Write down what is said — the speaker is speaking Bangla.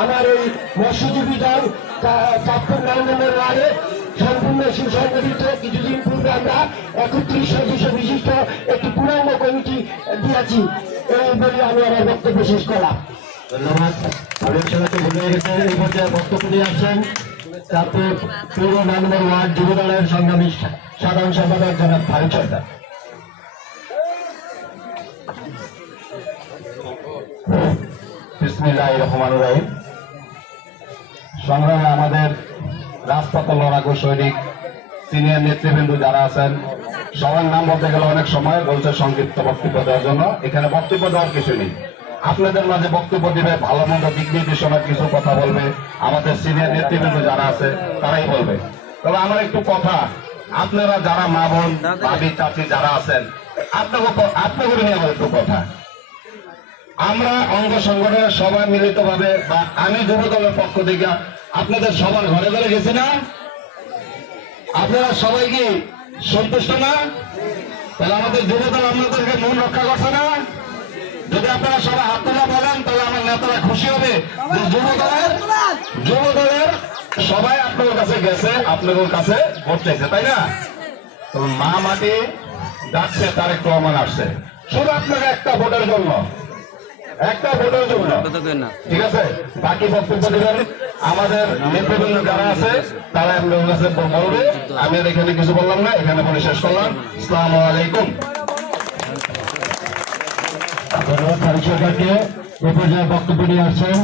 আমার এই মৎস্যজীবী দল চাঁদপুর 9 নম্বর ওয়ার্ডে সম্পূর্ণ সুসংগঠিত। কিছুদিন পূর্বে আমরা 31 সদস্য বিশিষ্ট একটি পূর্ণাঙ্গ কমিটি দিয়েছি। এই বলে আমি আমার বক্তব্য শেষ করলাম। ধন্যবাদ। এই পর্যায়ে বক্তব্য নিয়ে আসছেন চাঁদপুর পৌর 9 নম্বর ওয়ার্ড যুব দলের সংগ্রামী সাধারণ সম্পাদক জনাব ফারুক সরকার। বিসমিল্লাহির রহমানির রহিম। সংগ্রামে আমাদের রাজপথ লড়াকু সৈনিক সিনিয়র নেতৃবৃন্দ যারা আছেন সবার নাম বলতে গেলে অনেক সময় বলছে সংক্ষিপ্ত বক্তব্য দেওয়ার জন্য। এখানে বক্তব্য দেওয়ার কিছু নেই। আপনাদের মাঝে বক্তব্য দিবে, ভালো মন্দ দিক নির্দেশনার কিছু কথা বলবে আমাদের সিনিয়র নেতৃবৃন্দ যারা আছে তারাই বলবে। তবে আমার একটু কথা, আপনারা যারা মা বোন ভাবি চাচি যারা আছেন আপনাকে নিয়ে আমার একটু কথা। আমরা অঙ্গ সংগঠনের সবাই মিলিত ভাবে বা আমি যুব দলের পক্ষ থেকে আপনাদের সবার ঘরে ঘরে গেছি না? আপনারা সবাই কি সন্তুষ্ট না? তাহলে আমাদের যুব দল আপনাদেরকে মন রক্ষা করছে না? যদি আপনারা সবাই হাত তোলা বলেন তাহলে আমার নেতারা খুশি হবে যে যুব দলের সবাই আপনাদের কাছে গেছে, আপনাদের কাছে ভোট চাইছে, তাই না? তো মা মাটি ডাকছে, তার একটু অমান আসছে শুধু আপনাকে একটা ভোটের জন্য, ঠিক আছে? বাকি বক্তব্য দেবেন আমাদের নেতৃবৃন্দ যারা আছে তারা আপনাদের কাছে বলবে। আমি আর এখানে কিছু বললাম না, এখানে বলে শেষ করলাম। আসসালামু আলাইকুম। ধন্যবাদ ফারুক সরকারকে। এ পর্যায়ে বক্তব্য নিয়ে আসছেন